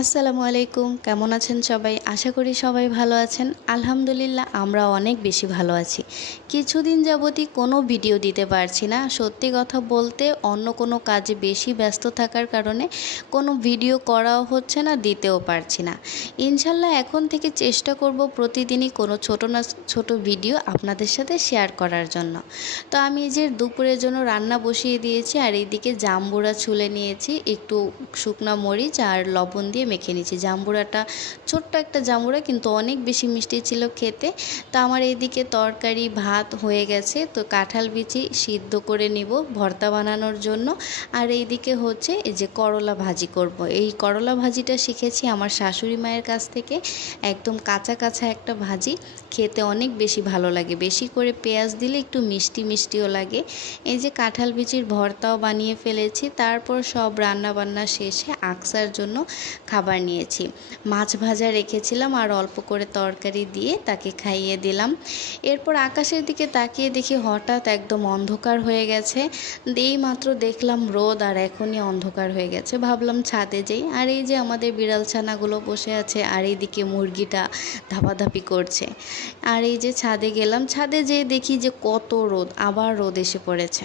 আসসালামু আলাইকুম কেমন আছেন সবাই? আশা করি সবাই ভালো আছেন। আলহামদুলিল্লাহ, আমরা অনেক বেশি ভালো আছি। কিছুদিন যাবতই কোনো ভিডিও দিতে পারছি না। সত্যি কথা বলতে, অন্য কোনো কাজে বেশি ব্যস্ত থাকার কারণে কোনো ভিডিও করাও হচ্ছে না, দিতেও পারছি না। ইনশাল্লাহ, এখন থেকে চেষ্টা করব প্রতিদিনই কোনো ছোট না ছোট ভিডিও আপনাদের সাথে শেয়ার করার জন্য। তো আমি যে দুপুরের জন্য রান্না বসিয়ে দিয়েছি, আর এইদিকে জাম্বুরা ছুলে নিয়েছি, একটু শুকনা মরিচ আর লবণ দিয়ে মেখে নিয়েছি। জাম্বুরাটা ছোট্ট একটা জাম্বুরা কিন্তু অনেক বেশি মিষ্টি ছিল খেতে। তো আমার এইদিকে তরকারি, ভাত হয়ে গেছে। তো কাঁঠাল বিচি সিদ্ধ করে নিব ভর্তা বানানোর জন্য। আর এইদিকে হচ্ছে এই যে করলা ভাজি করব। এই করলা ভাজিটা শিখেছি আমার শাশুড়ি মায়ের কাছ থেকে। একদম কাঁচা কাঁচা একটা ভাজি। খেতে অনেক বেশি ভালো লাগে। বেশি করে পেঁয়াজ দিলে একটু মিষ্টি মিষ্টিও লাগে। এই যে কাঁঠাল বিচির ভর্তাও বানিয়ে ফেলেছি। তারপর সব রান্না বান্না শেষে আকসার জন্য খাবার নিয়েছি। মাছ ভাজা রেখেছিলাম আর অল্প করে তরকারি দিয়ে তাকে খাইয়ে দিলাম। এরপর আকাশের দিকে তাকিয়ে দেখি হঠাৎ একদম অন্ধকার হয়ে গেছে। এই মাত্র দেখলাম রোদ আর এখনই অন্ধকার হয়ে গেছে। ভাবলাম ছাদে যাই। আর এই যে আমাদের বিড়াল ছানাগুলো বসে আছে আর এইদিকে মুরগিটা ধাপাধাপি করছে। আর এই যে ছাদে গেলাম। ছাদে যেয়ে দেখি যে কত রোদ। আবার রোদ এসে পড়েছে।